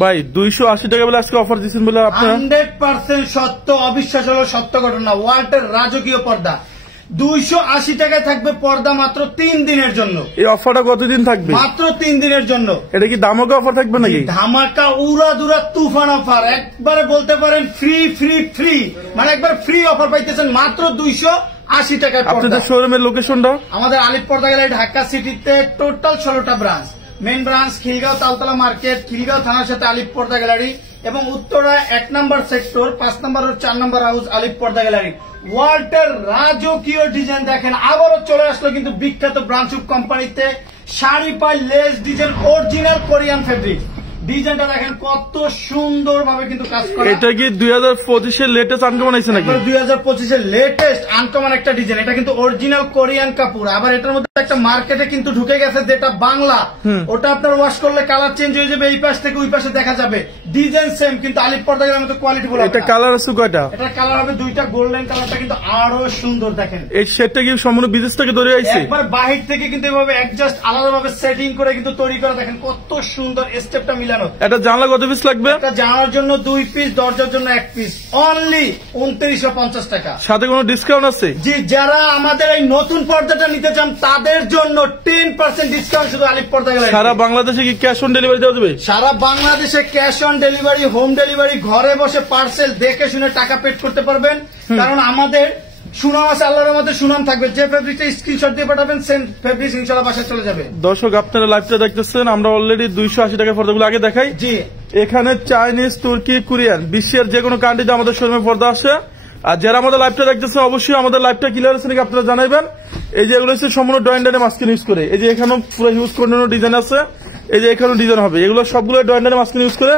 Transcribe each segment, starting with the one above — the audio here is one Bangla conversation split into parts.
ভাই 280 টাকা বলে আজকে অফার দিচ্ছেন বলে আপনারা 100% সত্য, অবিশ্বাস হলো সত্য ঘটনা। ওয়াল্টার রাজকীয় পর্দা 280 টাকায় থাকবে পর্দা মাত্র 3 দিনের জন্য। এই অফারটা কতদিন থাকবে? মাত্র 3 দিনের জন্য। এটা কি ধামাকা অফার থাকবে নাকি? ধামাকা উড়াদুরা তুফান অফার, একবারে বলতে পারেন ফ্রি ফ্রি ফ্রি, মানে একবার ফ্রি অফার পাইতেছেন মাত্র 280 টাকায়। আপনাদের শোরুমের লোকেশনটা? আমাদের আলিপ পর্দা গ্যালারি ঢাকা সিটিতে টোটাল 16টা branch. Main branch Khilgaon Taltala market, Khilgaon থানার সাথে আলিপ পর্দা গ্যালারি, এবং উত্তরা 1 নম্বর সেক্টর 5 নম্বর ও 4 নম্বর house Alip Porda gallery. Walter রাজকীয় ডিজাইন দেখেন, আবারও চলে আসলো কিন্তু বিখ্যাত ব্রাঞ্চুপ কোম্পানিতে শাড়ি পাই lace design, original Korean fabric. ডিজাইনটা দেখেন কত সুন্দর ভাবে কিন্তু কাজ করা। এটা কি 2025 এর লেটেস্ট আনকমন আছে নাকি? 2025 এর লেটেস্ট আনকমন একটা ডিজাইন। এটা কিন্তু অরিজিনাল কোরিয়ান কাপড়। আবার এটার মধ্যে একটা মার্কেটে কিন্তু ঢুকে গেছে যেটা বাংলা, ওটা আপনার ওয়াশ করলে কালার চেঞ্জ হয়ে যাবে, এই পাশ থেকে ওই পাশে দেখা যাবে। ডিজাইন সেম কিন্তু আলিপ পর্দা গেলার মতো কোয়ালিটি বলা। এটা কালার আছে কয়টা? এটা কালার হবে 2টা, গোল্ডেন কালারটা কিন্তু আরো সুন্দর দেখেন। এই সেটটা কি সম্পূর্ণ বিদেশ থেকে তৈরি হয়েছে? একবার বাহির থেকে কিন্তু এভাবে অ্যাডজাস্ট আলাদাভাবে সেটিং করে কিন্তু তৈরি করা, দেখেন কত সুন্দর স্টেপটা মিলানো। এটা জানলা কত পিস লাগবে? এটা জানার জন্য 2 পিস, দরজার জন্য 1 পিস, অনলি 2950 টাকা। সাথে কোনো ডিসকাউন্ট আছে? জি, যারা আমাদের এই নতুন পর্দাটা নিতে চান তাদের জন্য 10% ডিসকাউন্ট শুধু আলিপ পর্দা গ্যালারি। সারা বাংলাদেশে কি ক্যাশ অন ডেলিভারি দেওয়া যাবে? সারা বাংলাদেশে cash on delivery, home delivery, ঘরে বসে পার্সেল দেখে শুনে টাকা পেড করতে পারবেন। কারণ আমাদের সুনাম আছে, আল্লাহর মধ্যে সুনাম থাকবে। যে ফেব্রিকটা স্ক্রিনশট দিয়ে পাঠাবেন সেম ফেব্রিক ইনশাআল্লাহ বাসায় চলে যাবে। দর্শক আপনারা লাইভটা দেখতেছেন, আমরা অলরেডি 280 টাকা পর্দাগুলো আগে দেখাই। জি, এখানে চাইনিজ, তুর্কি, কোরিয়ান, বিশ্বের যে কোনো কান্ট্রিতে আমাদের শোরুমে পর্দা আসে। আর যারা আমাদের লাইভটা দেখতেছে অবশ্যই আমাদের লাইভটা ক্লিয়ার আছে নাকি আপনারা জানাবেন। এই যে এগুলো হচ্ছে সম্পূর্ণ ডয়েন্ডারে মাস্কিন ইউজ করে। এই যে এখানেও পুরো ইউজ করে ডিজাইন আছে, এই যে এখানেও ডিজাইন হবে। এগুলো সবগুলো ডয়েন্ডারে মাস্কিন ইউজ করে।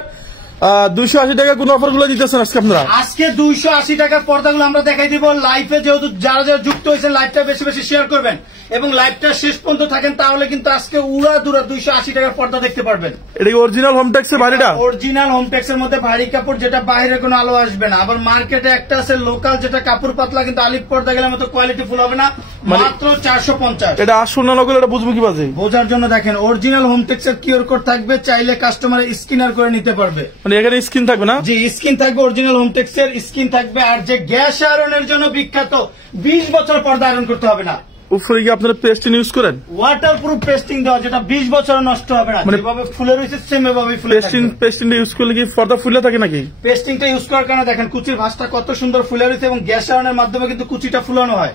280 টাকা কোন অফার গুলো দিতেছেন আজকে আপনারা? আজকে 280 টাকার পর্দাগুলো আমরা দেখাই দিব লাইভে। যেহেতু যারা যারা যুক্ত হয়েছেন লাইভটা বেশি বেশি শেয়ার করবেন এবং লাইভটা শেষ পর্যন্ত থাকেন, তাহলে কিন্তু আজকে উড়াদুরা 280 টাকার পর্দা দেখতে পারবেন। এটা কি অরিজিনাল হোমটেক্স এর ভারীটা? অরিজিনাল হোমটেক্স এর মধ্যে ভারী কাপড়, যেটা বাইরে কোনো আলো আসবে না। আবার মার্কেটে একটা আছে লোকাল, যেটা কাপড় পাতলা কিন্তু আলিপ পর্দা গেলে মতো কোয়ালিটি ফুল হবে না, মাত্র 450। এটা আসুন না নকল, এটা বুঝবো কি বাজে? বোঝার জন্য দেখেন অরিজিনাল হোমটেক্স এর কিউআর কোড থাকবে, চাইলে কাস্টমার স্ক্যানার করে নিতে পারবে। মানে এখানে স্ক্রিন থাকবে না? জি, স্কিন থাকবে, অরিজিনাল হোমটেক্স এর স্কিন থাকবে। আর যে গ্যাস আয়রনের জন্য বিখ্যাত, 20 বছর পর্দা আয়রন করতে হবে না। উপরে কি আপনারা পেস্টিং ইউজ করেন? ওয়াটার প্রুফ পেস্টিং দেওয়া, যেটা 20 বছর নষ্ট হবে না। যেভাবে ফুলে রয়েছে সেম এভাবে ফুলে থাকবে। পেস্টিংটা ইউজ করলে কি পর্দা ফুলে থাকে নাকি? পেস্টিংটা ইউজ করার কারণে দেখেন কুচির ভাঁজটা কত সুন্দর ফুলে রয়েছে, এবং গ্যাস আয়রনের মাধ্যমে কিন্তু কুচিটা ফুলানো হয়,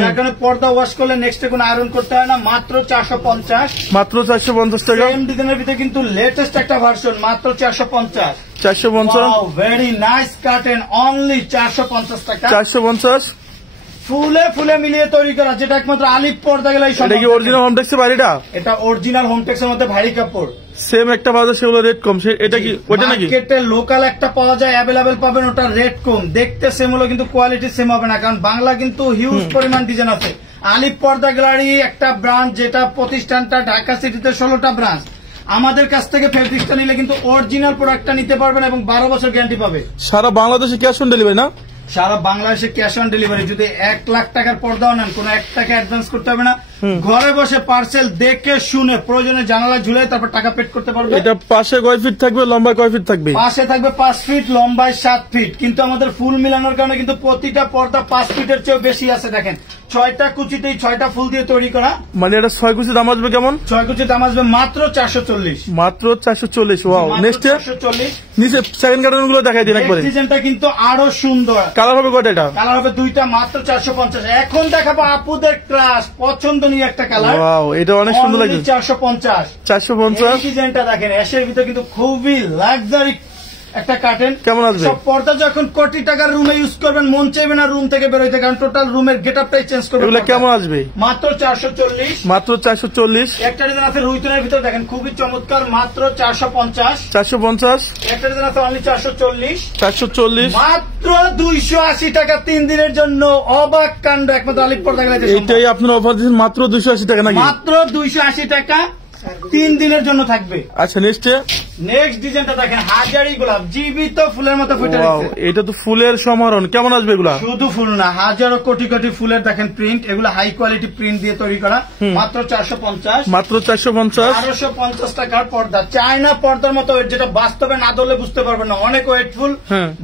যার কারণে পর্দা ওয়াশ করলে নেক্সটে কোনো আয়রন করতে হয় না। মাত্র 450। মাত্র 450 টাকা। সেম ডিজাইনের ভিতরে কিন্তু লেটেস্ট একটা ভার্সন, মাত্র 450। 450। ভেরি নাইস কার্টেন, অনলি 450 টাকা। 450 ফুলে ফুলে মিলিয়ে তৈরি করা, যেটা একমাত্র আলিপ পর্দা গেলে। এটা কি অরিজিনাল হোমটেক্স এর ভারীটা? এটা অরিজিনাল হোমটেক্স এর মধ্যে ভারী কাপড়। সেম একটা বাজার, সেগুলো রেট কম। এটা কি ওটা নাকি? মার্কেটে লোকাল একটা পাওয়া যায়, অ্যাভেলেবেল পাবেন, ওটা রেট কম। দেখতে সেম হলো কিন্তু কোয়ালিটি সেম হবে না, কারণ বাংলা কিন্তু হিউজ পরিমাণ ডিজাইন আছে। আলিপ পর্দা গ্যালারি একটা ব্রাঞ্চ, যেটা প্রতিষ্ঠানটা ঢাকা সিটিতে 16টা ব্রাঞ্চ। আমাদের কাছ থেকে ফেব্রিক্সটা নিলে কিন্তু অরিজিনাল প্রোডাক্টটা নিতে পারবেন এবং 12 বছর গ্যারান্টি পাবে। সারা বাংলাদেশে ক্যাশ অন ডেলিভারি না? সারা বাংলাদেশে ক্যাশ অন ডেলিভারি। যদি 1 লাখ টাকার পর্দাও নেন, কোনো 1 টাকা অ্যাডভান্স করতে হবে না। ঘরে বসে পার্সেল দেখে শুনে প্রয়োজনে জানালা ঝুলে তারপর টাকা পেড করতে পারবে। এটা পাশে কয় ফিট থাকবে, লম্বায় কয় ফিট থাকবে? পাশে থাকবে 5 ফিট, লম্বায় 7 ফিট। কিন্তু আমাদের ফুল মিলানোর কারণে কিন্তু প্রতিটা পর্দা 5 ফিটের চেয়েও বেশি আছে। দেখেন 6টা কুচিতেই 6টা ফুল দিয়ে তৈরি করা। মানে এটা 6 কুচি দাম আসবে কেমন? 6 কুচি দাম আসবে মাত্র 440। মাত্র 440। ওয়াও। নেক্সট 440। নিচে সেকেন্ড কার্টন গুলো দেখাই দিন একবারে। ডিজাইনটা কিন্তু আরো সুন্দর। কালার হবে কয়টা? এটা কালার হবে 2টা, মাত্র 450। এখন দেখাবো আপুদের ক্রাশ পছন্দনীয় একটা কালার। ওয়াও, এটা অনেক সুন্দর লাগে। 450। 450। ডিজাইনটা দেখেন, অ্যাশের ভিতরে কিন্তু খুবই লাক্সারি একটা কার্টেন। কেমন আসবে? সব পর্দা যখন কোটি টাকার রুমে ইউজ করবেন, মন চাইবে না রুম থেকে বেরোইতে, কারণ টোটাল রুমের গেটআপটাই চেঞ্জ করবে। এগুলো কেমন আসবে? মাত্র 440। মাত্র 440। একটা ডিজাইন আছে রুইতনের ভিতরে, দেখেন খুবই চমৎকার, মাত্র 450। 450। একটা ডিজাইন আছে অনলি 440। 440। মাত্র 280 টাকা 3 দিনের জন্য। অবাক কাণ্ড, একমাত্র আলিপ পর্দা গ্যালারিতে। এইটাই আপনার অফার দিচ্ছেন মাত্র 280 টাকা নাকি? মাত্র 280 টাকা 3 দিনের জন্য থাকবে। আচ্ছা নেক্সট নেক্সট ডিজাইনটা দেখেন, হাজারি গোলাপ জীবিত ফুলের মতো ফুটে Wow, রয়েছে। এটা তো ফুলের সমারোহ। কেমন আসবে এগুলা? শুধু ফুল না, হাজারো কোটি কোটি ফুলের দেখেন প্রিন্ট, এগুলো হাই কোয়ালিটি প্রিন্ট দিয়ে তৈরি করা, মাত্র 450। মাত্র 450। 1250 টাকার পর্দা, চায়না পর্দার মতো ওয়েট, যেটা বাস্তবে না ধরলে বুঝতে পারবেন না, অনেক ওয়েটফুল,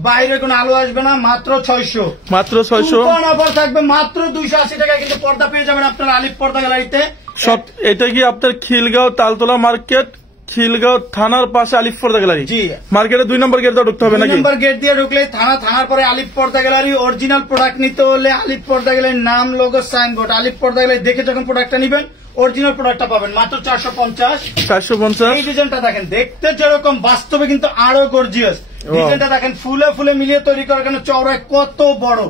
বাইরে কোনো আলো আসবে না, মাত্র 600। মাত্র 600। অফার থাকবে মাত্র 280 টাকা, কিন্তু পর্দা পেয়ে যাবেন আপনার আলিফ পর্দা গ্যালারিতে। সব এটা কি আপনার খিলগাঁও তালতলা মার্কেট, খিলগাঁও থানার পাশে আলিফ পর্দা গ্যালারি? জি। মার্কেটে 2 নম্বর গেট ঢুকতে হবে 2 নাকি? নম্বর গেট দিয়ে ঢুকলে থানার পরে আলিফ পর্দা গ্যালারি। অরিজিনাল প্রোডাক্ট নিতে হলে আলিফ পর্দা গ্যালারির নাম, লোগো, সাইনবোর্ড, আলিফ পর্দা গ্যালারি দেখে যখন প্রোডাক্টটা নিবেন অরিজিনাল প্রোডাক্টটা পাবেন মাত্র 450। 450। এই ডিজাইনটা দেখেন, দেখতে যেরকম বাস্তবে কিন্তু আরো গর্জিয়াস। ডিজাইনটা দেখেন, ফুলে ফুলে মিলিয়ে তৈরি করার কারণে চওড়ায় কত বড়।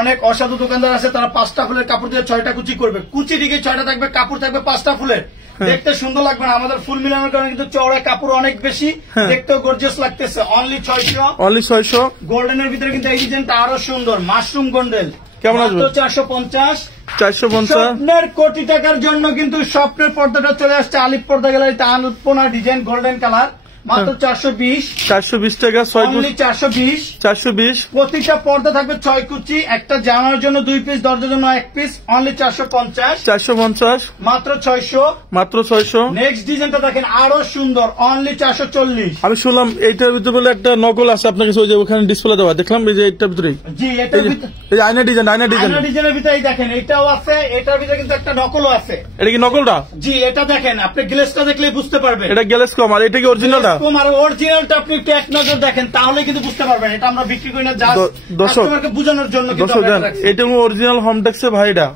অনেক অসাধু দোকানদার আছে, তারা 5টা ফুলের কাপড় দিয়ে 6টা কুচি করবে, কুচি দিকে 6টা থাকবে, কাপড় থাকবে 5টা ফুলের, দেখতে সুন্দর লাগবে না। আমাদের ফুল মিলানোর কারণে কিন্তু চওড়ায় কাপড় অনেক বেশি, দেখতেও গর্জিয়াস লাগতেছে। অনলি 600। অনলি 600। গোল্ডেনের ভিতরে কিন্তু এই ডিজাইনটা আরো সুন্দর, মাশরুম গোল্ডেন, কেমন আসবে? 450। 450। স্বপ্নের কোটি টাকার জন্য কিন্তু স্বপ্নের পর্দাটা চলে আসছে আলিফ পর্দা গ্যালারিতে। আলপনা ডিজাইন গোল্ডেন কালার, মাত্র 420। 420 টাকা। 6 অনলি 420। 420। প্রতিটা পর্দা থাকবে 6 কুচি, একটা জানার জন্য 2 পিস, দরজার জন্য 1 পিস। অনলি 450। 450। মাত্র 600। মাত্র 600। নেক্সট ডিজাইনটা দেখেন, আরো সুন্দর, অনলি 440। আমি শুনলাম এইটার ভিতরে বলে একটা নকল আছে আপনার কাছে, ওই যে ওখানে ডিসপ্লে দেওয়া দেখলাম, এই যে এইটার ভিতরে। জি, এটার ভিতরে এই যে আয়না ডিজাইন, আয়না ডিজাইন। ডিজাইনের ভিতরে দেখেন এটাও আছে, এটার ভিতরে কিন্তু একটা নকলও আছে। এটা কি নকলটা? জি, এটা দেখেন, আপনি গ্লেসটা দেখলে বুঝতে পারবেন। এটা গ্যালেস কম, আর এটা কি অরিজিনালটা? অরিজিনালটা আপনি একটু এক নজর দেখেন, তাহলে কিন্তু বুঝতে পারবেন। এটা আমরা বিক্রি করি না, দর্শক কাস্টমারকে বোঝানোর জন্য কিন্তু দর্শক আমরা জান, এটা রাখছি। এটা অরিজিনাল হোমটেক্সের ভাইটা,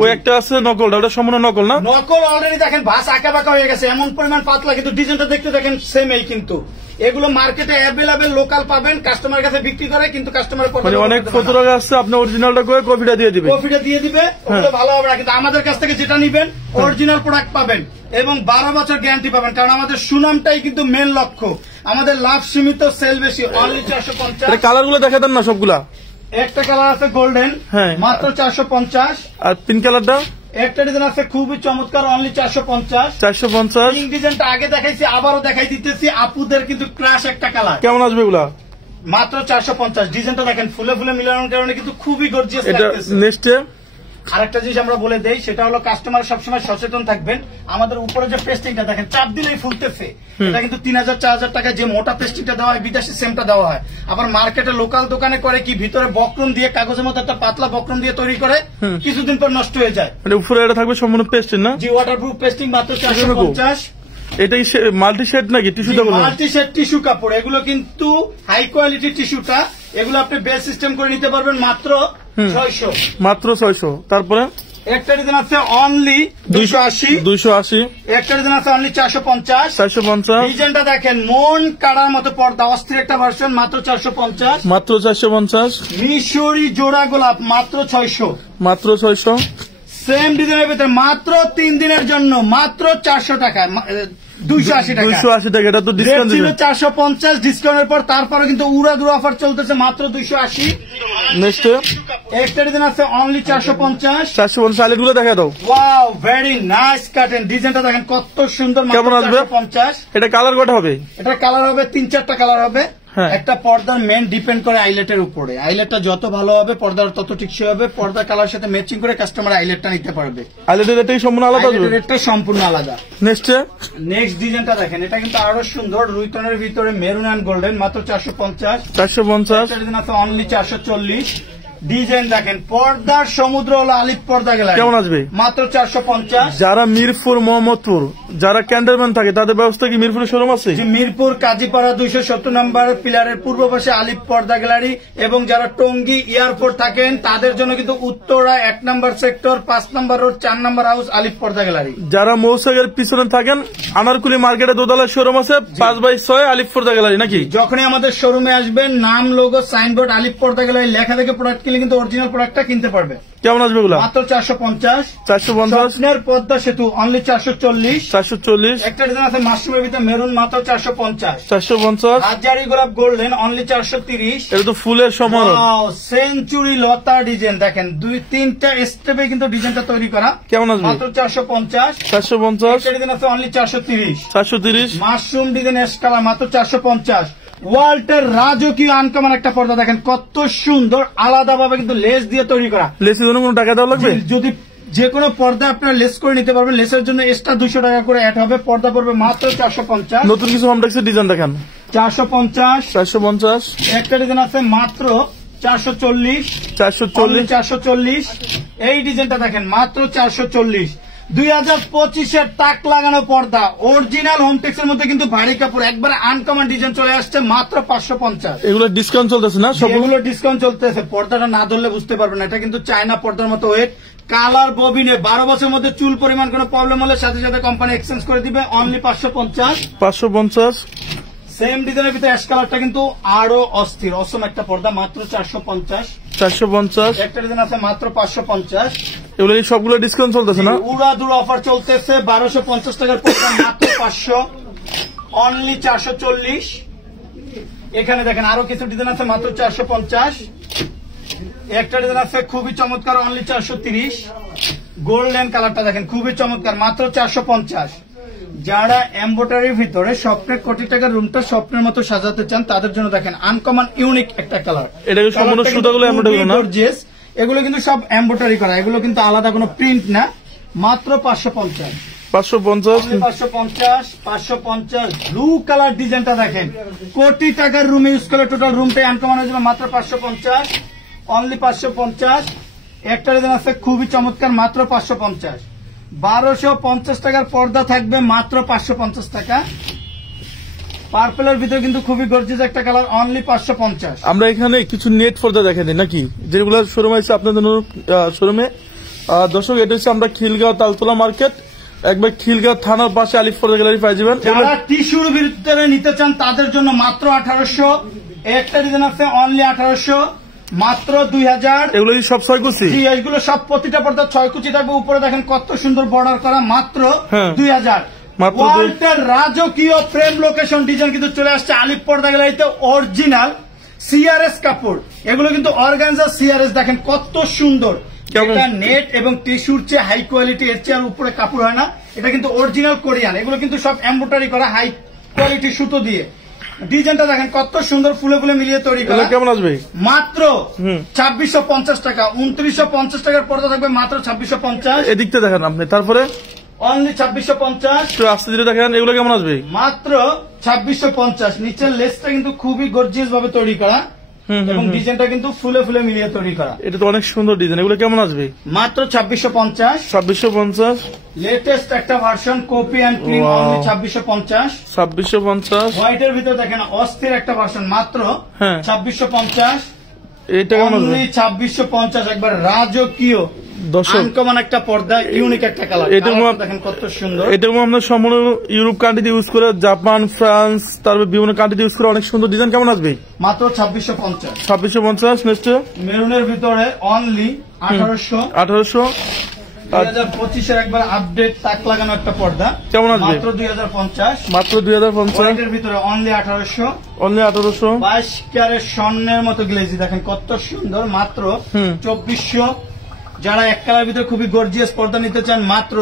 ওই একটা আছে নকলটা, ওটা সম্পূর্ণ নকল না? নকল অলরেডি দেখেন ভাস আঁকা বাঁকা হয়ে গেছে, এমন পরিমাণ পাতলা, কিন্তু ডিজাইনটা দেখতে দেখেন সেম এই। কিন্তু এগুলো মার্কেটে অ্যাভেলেবেল লোকাল পাবেন, কাস্টমার কাছে বিক্রি করে, কিন্তু কাস্টমার মানে অনেক ফটোগ্রাফ আছে, আপনি অরিজিনালটা করে কপিটা দিয়ে দিবেন, কপিটা দিয়ে দিবে, ওগুলো ভালো হবে না। কিন্তু আমাদের কাছ থেকে যেটা নিবেন অরিজিনাল প্রোডাক্ট পাবেন এবং 12 বছর গ্যারান্টি পাবেন, কারণ আমাদের সুনামটাই কিন্তু মেন লক্ষ্য। আমাদের লাভ সীমিত, সেল বেশি। অনলি 450। এটা কালার গুলো দেখা দেন না সবগুলা? একটা কালার আছে গোল্ডেন, হ্যাঁ, মাত্র 450। আর পিঙ্ক কালারটা একটা ডিজাইন আছে খুবই চমৎকার, অনলি 450। 450। পিঙ্ক ডিজাইনটা আগে দেখাইছি, আবারও দেখাই দিতেছি, আপুদের কিন্তু ক্রাশ একটা কালার। কেমন আসবে এগুলা? মাত্র 450। ডিজাইনটা দেখেন, ফুলে ফুলে মিলানোর কারণে কিন্তু খুবই গর্জিয়াস এটা লাগতেছে। নেক্সটে আরেকটা জিনিস আমরা বলে দেই, সেটা হলো কাস্টমার সবসময় সচেতন থাকবেন। আমাদের উপরে যে পেস্টিংটা দেখেন, চাপ দিলেই ফুলতেছে, এটা কিন্তু 3000-4000 টাকা যে মোটা পেস্টিংটা দেওয়া হয়, বিদেশি সেমটা দেওয়া হয়। আবার মার্কেটে লোকাল দোকানে করে কি, ভিতরে বক্রম দিয়ে, কাগজের মতো একটা পাতলা বক্রম দিয়ে তৈরি করে, কিছুদিন পর নষ্ট হয়ে যায়। মানে উপরে এটা থাকবে সম্পূর্ণ পেস্ট না? জি, ওয়াটারপ্রুফ পেস্টিং, মাত্র 450। এটা কি মাল্টি শেড নাকি টিস্যুটা? মাল্টি শেড টিস্যু কাপড়, এগুলো কিন্তু হাই কোয়ালিটি টিস্যুটা, এগুলো আপনি বেস সিস্টেম করে নিতে পারবেন মাত্র 600। মাত্র 600। তারপরে একটা ডিজাইন আছে অনলি 280। 280। একটা ডিজাইন আছে অনলি 450। 450। ডিজাইনটা দেখেন, মন কাড়ার মতো পর্দা, অস্থির একটা ভার্সন, মাত্র 450। মাত্র 450। মিশরি জোড়া গোলাপ, মাত্র 600। মাত্র 600। সেম ডিজাইনের ভিতরে মাত্র 3 দিনের জন্য মাত্র 400 টাকা, 280 টাকা। 280 টাকা। এটা তো ডিসকাউন্ট ছিল দিবেন? 450 ডিসকাউন্টের পর, তারপরে কিন্তু উড়াদুরা অফার চলতেছে, মাত্র 280। নেক্সট একটা ডিজাইন আছে অনলি 450। 450। সাইলেট গুলো দেখা দাও। ওয়াও, ভেরি নাইস কাটেন। ডিজাইনটা দেখেন কত সুন্দর, কেমন আসবে? 450। এটা কালার কটা হবে? এটা কালার হবে 3-4টা কালার হবে। হ্যাঁ। একটা পর্দার মেন ডিপেন্ড করে আইলেটের উপরে, আইলেটটা যত ভালো হবে পর্দার তত টিকসই হবে। পর্দার কালার সাথে ম্যাচিং করে কাস্টমার আইলেটটা নিতে পারবে। আইলেটের রেটটাই সম্পূর্ণ আলাদা আসবে? আইলেটের রেটটা সম্পূর্ণ আলাদা। নেক্সট ডিজাইনটা দেখেন, এটা কিন্তু আরো সুন্দর, রুইটনের ভিতরে মেরুন অ্যান্ড গোল্ডেন, মাত্র 450। 450। ডিজাইন আছে অনলি 440। ডিজাইন দেখেন, পর্দার সমুদ্র হলো আলিফ পর্দা গ্যালারি, কেমন আসবে? মাত্র 450। যারা মিরপুর, মোহাম্মদপুর, যারা ক্যান্টনমেন্ট থাকে, তাদের ব্যবস্থা কি মিরপুরে শোরুম আছে? যে মিরপুর কাজীপাড়া 270 নম্বর পিলারের পূর্ব পাশে আলিফ পর্দা গ্যালারি, এবং যারা টঙ্গী এয়ারপোর্ট থাকেন তাদের জন্য কিন্তু উত্তরা 1 নম্বর সেক্টর, 5 নম্বর রোড, 4 নম্বর হাউস, আলিফ পর্দা গ্যালারি। যারা মৌসাগের পিছনে থাকেন, আনারকুলি মার্কেটে দোতলার শোরুম আছে, 5/6 আলিফ পর্দা গ্যালারি নাকি? যখনই আমাদের শোরুমে আসবেন, নাম, লোগো, সাইনবোর্ড, আলিফ পর্দা গ্যালারি লেখা থেকে প্রোডাক্ট কিনলে কিন্তু অরিজিনাল প্রোডাক্টটা কিনতে পারবে। কেমন আসবে এগুলো? মাত্র 450। 450। স্বপ্নের পদ্মা সেতু অনলি 440। 440। একটা ডিজাইন আছে মাশরুমের ভিতরে মেরুন, মাত্র 450। 450। হাজারি গোলাপ গোল্ডেন অনলি 430। এটা তো ফুলের সমারোহ। সেঞ্চুরি লতা ডিজাইন দেখেন, 2-3টা স্টেপে কিন্তু ডিজাইনটা তৈরি করা। কেমন আসবে? মাত্র 450। 450। একটা ডিজাইন আছে only 430। 430। Mushroom design S colour মাত্র 450। ওয়াল্টের রাজকীয় আনকমন একটা পর্দা দেখেন, কত সুন্দর, আলাদাভাবে কিন্তু লেস দিয়ে তৈরি করা। লেসের জন্য কোনো টাকা দেওয়া লাগবে? যদি যে কোনো পর্দা আপনারা লেস করে নিতে পারবেন, লেসের জন্য এক্সট্রা 200 টাকা করে অ্যাড হবে। পর্দা পড়বে মাত্র 450। নতুন কিছু হোমটেক্সের ডিজাইন দেখেন। 450। 450। একটা ডিজাইন আছে মাত্র 440। 440। 440। এই ডিজাইনটা দেখেন মাত্র 440। 2025-এর তাক লাগানো পর্দা, অরিজিনাল হোমটেক্সের মধ্যে কিন্তু ভারী কাপড়, একবারে আনকমন ডিজাইন চলে আসছে মাত্র 550। এগুলো ডিসকাউন্ট চলতেছে না? সবগুলো ডিসকাউন্ট চলতেছে। পর্দাটা না ধরলে বুঝতে পারবেন না, এটা কিন্তু চায়না পর্দার মতো ওয়েট। কালার ববিনে 12 বছরের মধ্যে চুল পরিমাণ কোনো প্রবলেম হলে সাথে সাথে কোম্পানি এক্সচেঞ্জ করে দিবে। অনলি 550। 550। সেম ডিজাইনের ভিতরে অ্যাশ কালারটা কিন্তু আরো অস্থির, অসম একটা পর্দা, মাত্র 450। 450। একটা ডিজাইন আছে মাত্র 550। এগুলো এই সবগুলো ডিসকাউন্ট চলতেছে না? উড়াদুড় অফার চলতেছে। 1250 টাকার পর্দা মাত্র 500। অনলি 440। এখানে দেখেন আরো কিছু ডিজাইন আছে মাত্র 450। একটা ডিজাইন আছে খুবই চমৎকার, অনলি 430। গোল্ডেন কালারটা দেখেন খুবই চমৎকার, মাত্র 450। যারা এমব্রয়ডারির ভিতরে স্বপ্নের কোটি টাকার রুমটা স্বপ্নের মতো সাজাতে চান তাদের জন্য দেখেন আনকমন ইউনিক একটা কালার। এটা কি সম্পূর্ণ সুতাগুলো এমব্রয়ডারি না? এগুলো কিন্তু সব এমব্রয়ডারি করা, এগুলো কিন্তু আলাদা কোনো প্রিন্ট না। মাত্র 550। 550। 550। 550। ব্লু কালার ডিজাইনটা দেখেন, কোটি টাকার রুমে ইউজ করে টোটাল রুমটাই আনকমন হয়ে যাবে। মাত্র 550। অনলি 550। একটা ডিজাইন আছে খুবই চমৎকার, মাত্র 550। 1250 টাকার পর্দা থাকবে মাত্র 550 টাকা। পার্পলের ভিতরে কিন্তু খুবই গর্জিয়াস একটা কালার, অনলি 550। আমরা এখানে কিছু নেট পর্দা দেখাই নাকি, যেগুলো শোরুমে আছে আপনাদের শোরুমে। দর্শক, এটা হচ্ছে আমরা খিলগাঁও তালতলা মার্কেট, একবার খিলগাঁও থানার পাশে আলিফ পর্দা গ্যালারি পাই যাবেন। যারা টিস্যুর ভিতরে নিতে চান তাদের জন্য মাত্র 1800। একটা ডিজাইন আছে অনলি 1800, মাত্র 2000। এগুলো সব 6 কুচি? জি, এগুলো সব প্রতিটা পর্দা 6 কুচি থাকবে। উপরে দেখেন কত সুন্দর বর্ডার করা, মাত্র 2000। ওয়াল্টের রাজকীয় ফ্রেম লোকেশন ডিজাইন কিন্তু চলে আসছে আলিফ পর্দা গ্যালারিতে। অরিজিনাল সিআরএস কাপড়, এগুলো কিন্তু অর্গানজা সিআরএস, দেখেন কত সুন্দর। এটা নেট এবং টিস্যুর চেয়ে হাই কোয়ালিটি, এর চেয়ে আর উপরে কাপড় হয় না। এটা কিন্তু অরিজিনাল কোরিয়ান, এগুলো কিন্তু সব এমব্রয়ডারি করা হাই কোয়ালিটি সুতো দিয়ে। ডিজাইনটা দেখেন কত সুন্দর, ফুলে ফুলে মিলিয়ে তৈরি করা। কেমন আসবে? মাত্র 2650 টাকা। 2950 টাকার পর্দা থাকবে মাত্র 2650। এদিকটা দেখেন আপনি, তারপরে অনলি 2650। আস্তে ধীরে দেখেন, এগুলো কেমন আসবে? মাত্র 2650। নিচের লেসটা কিন্তু খুবই গর্জিয়াস ভাবে তৈরি করা এবং ডিজাইনটা কিন্তু ফুলে ফুলে মিলিয়ে তৈরি করা। এটা তো অনেক সুন্দর ডিজাইন, এগুলো কেমন আসবে? মাত্র 2650। 2650। লেটেস্ট একটা version copy and cream, only 2650। 2650। হোয়াইটের ভিতরে দেখেন অস্থির একটা ভার্সন, মাত্র 2650। এটা কেমন আসবে? অনলি 2650। একবার রাজকীয় আনকমন একটা পর্দা, ইউনিক একটা কালার। এটা দেখেন কত সুন্দর। এটা আমরা সম্পূর্ণ ইউরোপ কান্ট্রিতে ইউজ করে, জাপান, ফ্রান্স, তারপর বিভিন্ন কান্ট্রিতে ইউজ করে অনেক সুন্দর ডিজাইন। কেমন আসবে? মাত্র 2650। 2650। নেক্সট মেরুনের ভিতরে অনলি 1800। 1800। 2025-এর একবার আপডেট তাক লাগানো একটা পর্দা, কেমন আসবে? মাত্র 2050। মাত্র 2050। এর ভিতরে অনলি 1800। অনলি 1800। 22 ক্যারেট স্বর্ণের মতো গ্লেজি, দেখেন কত সুন্দর, মাত্র 2400। যারা এক কালার ভিতরে খুবই গর্জিয়াস পর্দা নিতে চান, মাত্র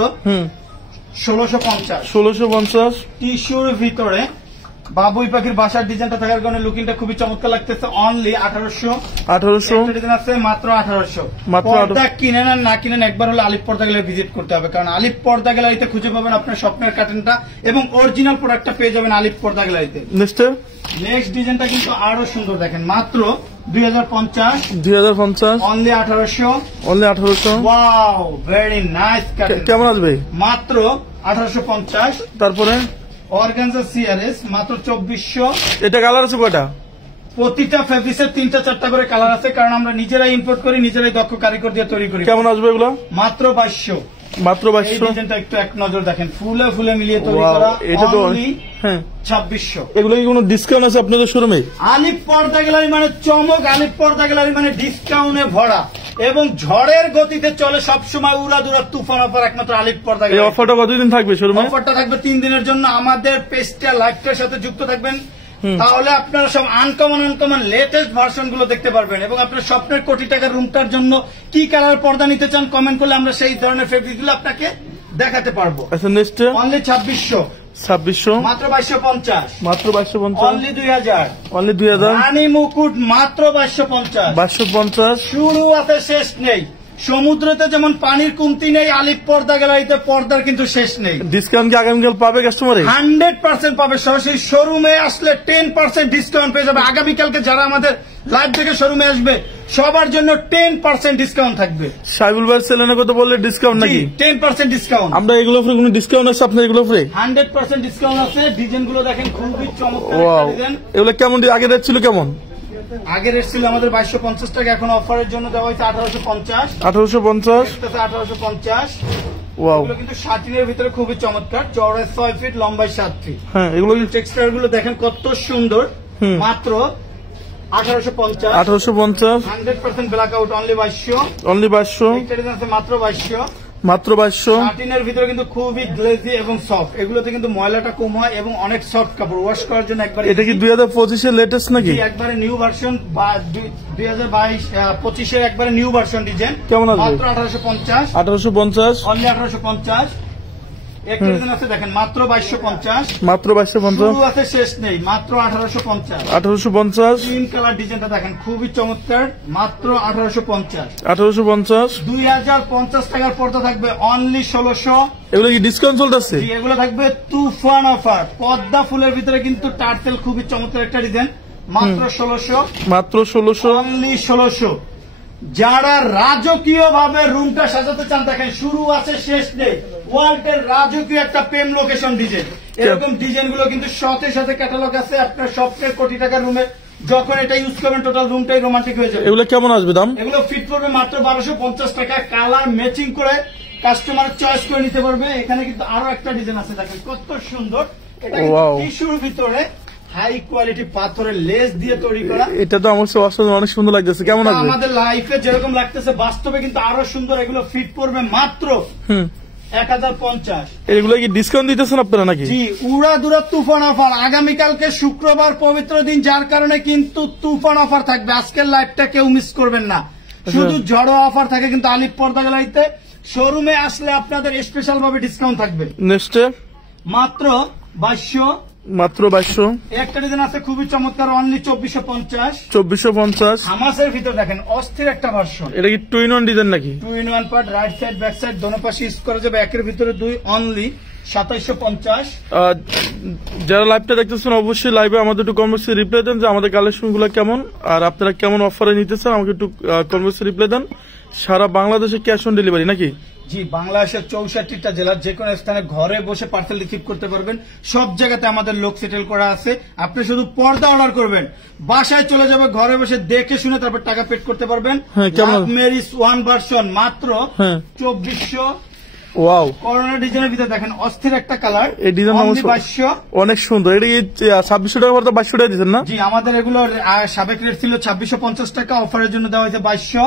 1650। 1650। টিস্যুর ভিতরে বাবুই পাখির বাসার ডিজাইনটা থাকার কারণে লুকিংটা খুবই চমৎকার লাগতেছে, অনলি 1800। 1800 ডিজাইন আছে মাত্র 1800। মাত্র পর্দা কিনেন আর না কিনেন একবার হলে আলিফ পর্দা গ্যালারি ভিজিট করতে হবে, কারণ আলিফ পর্দা গ্যালারিতে খুঁজে পাবেন আপনার স্বপ্নের কার্টেনটা এবং অরিজিনাল প্রোডাক্টটা পেয়ে যাবেন আলিফ পর্দা গ্যালারিতে। নেক্সট ডিজাইনটা কিন্তু আরো সুন্দর, দেখেন মাত্র 2050। 2050। Only 1800। Only 1800। Wow, very nice curtain. কেমন আসবে? মাত্র 1850। তারপরে অর্গানজা সিআরএস, মাত্র 2400। এটা কালার আছে কয়টা? প্রতিটা ফেব্রিক্সের 3-4টা করে কালার আছে, কারণ আমরা নিজেরাই ইম্পোর্ট করি, নিজেরাই দক্ষ কারিগর দিয়ে তৈরি করি। কেমন আসবে এগুলো? মাত্র 2200। মাত্র 2200। ডিজাইনটা একটু এক নজর দেখেন, ফুলে ফুলে মিলিয়ে তৈরি করা, এটা তো হ্যাঁ 2600। এগুলো কি কোনো ডিসকাউন্ট আছে আপনাদের শোরুমে? আলিফ পর্দা গ্যালারি মানে চমক, আলিফ পর্দা গ্যালারি মানে ডিসকাউন্টে ভরা এবং ঝড়ের গতিতে চলে সবসময় উড়াদুরা তুফান অফার একমাত্র আলিফ পর্দা গ্যালারি। এই অফারটা কতদিন থাকবে শোরুমে? অফারটা থাকবে 3 দিনের জন্য। আমাদের পেজটা লাইভটার সাথে যুক্ত থাকবেন, তাহলে আপনারা সব আনকমন লেটেস্ট ভার্সন গুলো দেখতে পারবেন এবং আপনার স্বপ্নের কোটি টাকার রুমটার জন্য কি কালার পর্দা নিতে চান কমেন্ট করলে আমরা সেই ধরনের ফেব্রিক গুলো আপনাকে দেখাতে পারবো। আচ্ছা নেক্সট অনলি 2600 মাত্র 2250 মাত্র 2250 অনলি 2000 অনলি 2000 রানী মুকুট মাত্র 2250 2250 শুরু আছে শেষ নেই। সমুদ্রতে যেমন পানির কমতি নেই, আলিফ পর্দা গ্যালারিতে পর্দার কিন্তু শেষ নেই। ডিসকাউন্ট কি আগামীকাল পাবে কাস্টমারে? 100% পাবে। সরাসরি শোরুমে আসলে 10% ডিসকাউন্ট পেয়ে যাবে। আগামীকালকে যারা আমাদের লাইভ থেকে শোরুমে আসবে সবার জন্য 10% ডিসকাউন্ট থাকবে। সাইবুল ভাই সেলেনে কত বললে ডিসকাউন্ট নাকি? 10% ডিসকাউন্ট। আমরা এগুলো উপরে কোনো ডিসকাউন্ট আছে আপনার এগুলো উপরে? 100% ডিসকাউন্ট আছে। ডিজাইন গুলো দেখেন খুবই চমৎকার ডিজাইন। এগুলো কেমন আগে রেট ছিল কেমন? আগে রেট ছিল আমাদের 2250 টাকা, এখন অফারের জন্য দেওয়া হয়েছে 1850 1850। ওয়াও, এগুলো কিন্তু শাটিনের ভিতরে খুবই চমৎকার, চওড়ায় 6 ফিট লম্বায় 7 ফিট। হ্যাঁ এগুলো টেক্সচার গুলো দেখেন কত সুন্দর। মাত্র 1850 100% ব্ল্যাক আউট অনলি 2200 একটা ডিজাইন আছে মাত্র 2200 শাটিনের ভিতরে কিন্তু খুবই গ্লেজি এবং সফট। এগুলোতে কিন্তু ময়লাটা কম হয় এবং অনেক সফট কাপড়, ওয়াশ করার জন্য একবার। এটা কি 2025 এর লেটেস্ট নাকি? একবারে নিউ ভার্সন বা 2022-25 এর একবারে নিউ ভার্সন ডিজাইন। কেমন আছে? মাত্র 1850 অনলি 1850। একটা ডিজাইন আছে দেখেন মাত্র 2250 শুরু আছে শেষ নেই, মাত্র 1850 গ্রিন কালার ডিজাইনটা দেখেন খুবই চমৎকার, মাত্র 1850 2050 টাকার পর্দা থাকবে অনলি 1600। এগুলো কি ডিসকাউন্ট চলতেছে? এগুলো থাকবে তুফান অফার। পদ্মা ফুলের ভিতরে কিন্তু টার্টেল খুবই চমৎকার একটা ডিজাইন, মাত্র 1600 অনলি 1600। যারা রাজকীয় ভাবে রুমটা সাজাতে চান দেখেন শুরু আছে শেষ নেই, ওয়ার্ল্ডের রাজকীয় একটা প্রেম লোকেশন ডিজাইন। এরকম ডিজাইন গুলো কিন্তু সাথে ক্যাটালগ আছে। আপনার স্বপ্নের কোটি টাকার রুমে যখন এটা ইউজ করবেন টোটাল রুমটাই রোমান্টিক হয়ে যাবে। এগুলো কেমন আসবে দাম? এগুলো ফিট করবে মাত্র 1250 টাকা। কালার ম্যাচিং করে কাস্টমার চয়েস করে নিতে পারবে। এখানে কিন্তু আরো একটা ডিজাইন আছে দেখেন কত সুন্দর। এটা টিস্যুর ভিতরে হাই কোয়ালিটি পাথরের লেস দিয়ে তৈরি করা। এটা তো আমার অনেক সুন্দর লাগতেছে। কেমন আসবে? আমাদের লাইফে যেরকম লাগতেছে বাস্তবে কিন্তু আরো সুন্দর। এগুলো ফিট করবে মাত্র 1050। এগুলো কি ডিসকাউন্ট দিতেছেন আপনারা নাকি? জি, উড়াদুরা তুফান অফার। আগামীকালকে শুক্রবার পবিত্র দিন, যার কারণে কিন্তু তুফান অফার থাকবে। আজকের লাইভটা কেউ মিস করবেন না। শুধু জড়ো অফার থাকে কিন্তু আলিফ পর্দা গ্যালারিতে। শোরুমে আসলে আপনাদের স্পেশাল ভাবে ডিসকাউন্ট থাকবে। নেক্সট মাত্র 2200 একটা ডিজাইন আছে খুবই চমৎকার অনলি 2450 হামাসের ভিতর দেখেন অস্থির একটা ভার্সন। এটা কি 2-in-1 ডিজাইন নাকি? 2-in-1 part, right side back side দোনো পাশে ইউজ করা যাবে। একের ভিতরে দুই অনলি 2750। যারা লাইভটা দেখতেছেন অবশ্যই লাইভে আমাদের একটু কমেন্টসে রিপ্লাই দেন যে আমাদের কালেকশন গুলো কেমন আর আপনারা কেমন অফারে নিতেছেন আমাকে একটু কমেন্টসে রিপ্লাই দেন। সারা বাংলাদেশে ক্যাশ অন ডেলিভারি নাকি? জি, বাংলাদেশের 64টা জেলার যে কোনো স্থানে ঘরে বসে পার্সেল রিসিভ করতে পারবেন। সব জায়গাতে আমাদের লোক সেটেল করা আছে। আপনি শুধু পর্দা অর্ডার করবেন, বাসায় চলে যাবে, ঘরে বসে দেখে শুনে তারপর টাকা পেড করতে পারবেন। মেরিস 1 ভার্সন মাত্র 2400। ওয়াও, করোনা ডিজাইনের ভিতরে দেখেন অস্থির একটা কালার। এই ডিজাইন অনেক সুন্দর। এটা কি 2600 টাকা পড়তো 2200 টাকা দিচ্ছেন না? জি, আমাদের এগুলো সাবেক রেট ছিল 2650 টাকা, অফারের জন্য দেওয়া হয়েছে 2200।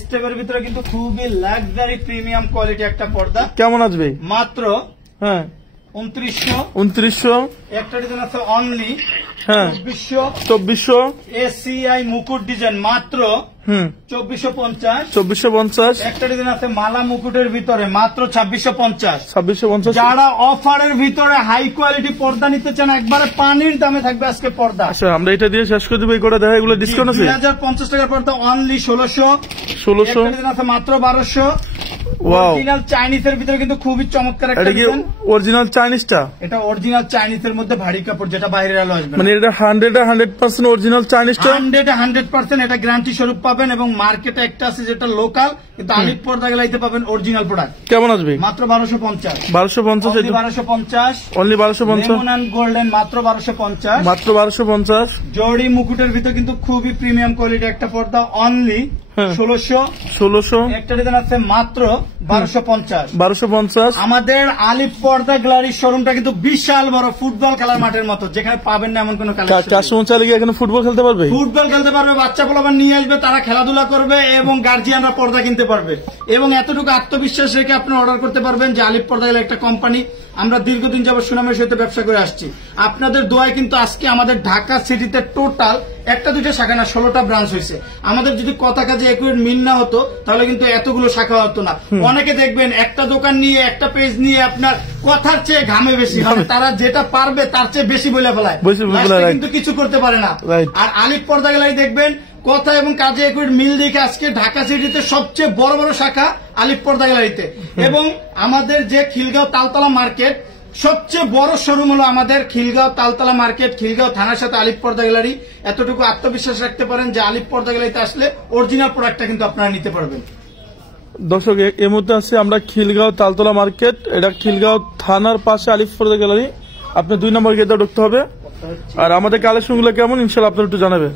স্টেপের ভিতরে কিন্তু খুবই লাক্সারি প্রিমিয়াম কোয়ালিটি একটা পর্দা। কেমন আসবে? মাত্র 2900 একটা ডিজাইন আছে অনলি 2400 এসিআই মুকুট ডিজাইন মাত্র 2450 একটা ডিজাইন আছে মালা মুকুটের ভিতরে মাত্র 2650। যারা অফারের ভিতরে হাই কোয়ালিটি পর্দা নিতে চান একবারে পানির দামে থাকবে আজকে পর্দা। আচ্ছা, আমরা এটা দিয়ে শেষ করে দিব। এই করে দেখা এগুলো ডিসকাউন্ট আছে 2050 টাকার পর্দা অনলি 1600 একটা ডিজাইন আছে মাত্র 1200। অরিজিনাল চাইনিজের ভিতরে কিন্তু খুবই চমৎকার একটা ডিজাইন। অরিজিনাল চাইনিজটা? এটা অরিজিনাল চাইনিজের মধ্যে ভারী কাপড়, যেটা বাইরে আলো আসবে মানে এটা 100% অরিজিনাল চাইনিজটা? 100% এটা গ্যারান্টি স্বরূপ পাবেন। এবং মার্কেটে একটা আছে যেটা লোকাল, কিন্তু আলিফ পর্দা গ্যালারিতে পাবেন অরিজিনাল প্রোডাক্ট। কেমন আসবে? মাত্র 1250 অনলি 1250 লেমন এন্ড গোল্ডেন মাত্র 1250 জরি মুকুটের ভিতর কিন্তু খুবই প্রিমিয়াম কোয়ালিটি একটা পর্দা অনলি 1600 একটা ডিজাইন আছে মাত্র 1250 আমাদের আলিফ পর্দা গ্যালারি শোরুমটা কিন্তু বিশাল বড় ফুটবল খেলার মাঠের মতো, যেখানে পাবেন না এমন কোন কাস্টমার চাইলে কি এখানে ফুটবল খেলতে পারবে? ফুটবল খেলতে পারবে, বাচ্চা পোলাপান নিয়ে আসবে, তারা খেলাধুলা করবে এবং গার্জিয়ানরা পর্দা কিনতে পারবে। এবং এতটুকু আত্মবিশ্বাস রেখে আপনি অর্ডার করতে পারবেন যে আলিফ পর্দা গ্যালারি একটা কোম্পানি, আমরা দীর্ঘদিন যাবত সুনামের সহিত ব্যবসা করে আসছি। আপনাদের দোয়ায় কিন্তু আজকে আমাদের ঢাকা সিটিতে টোটাল একটা দুইটা শাখা না 16টা ব্রাঞ্চ হয়েছে। আমাদের যদি কথা কাজে একুরেট মিল না হতো তাহলে কিন্তু এতগুলো শাখা হতো না। অনেকে দেখবেন একটা দোকান নিয়ে একটা পেজ নিয়ে আপনার কথার চেয়ে ঘামে বেশি, মানে তারা যেটা পারবে তার চেয়ে বেশি বলে ফেলায়, কিন্তু কিছু করতে পারে না। আর আলিফ পর্দা গ্যালারি দেখবেন কথা এবং কাজে একুরেট মিল দেখে আজকে ঢাকা সিটিতে সবচেয়ে বড় বড় শাখা আলিফ পর্দা গ্যালারিতে। এবং আমাদের যে খিলগাঁও তালতলা মার্কেট সবচেয়ে বড় শোরুম হলো আমাদের খিলগাঁও তালতলা মার্কেট, খিলগাঁও থানার সাথে আলিফ পর্দা গ্যালারি। এতটুকু আত্মবিশ্বাস রাখতে পারেন যে আলিফ পর্দা গ্যালারিতে আসলে অরিজিনাল প্রোডাক্টটা কিন্তু আপনারা নিতে পারবেন। দর্শক এই মুহূর্তে আছে আমরা খিলগাঁও তালতলা মার্কেট, এটা খিলগাঁও থানার পাশে আলিফ পর্দা গ্যালারি। আপনি 2 নম্বর গেটে ঢুকতে হবে। আর আমাদের কালেকশন গুলো কেমন ইনশাল্লাহ আপনারা একটু জানাবেন।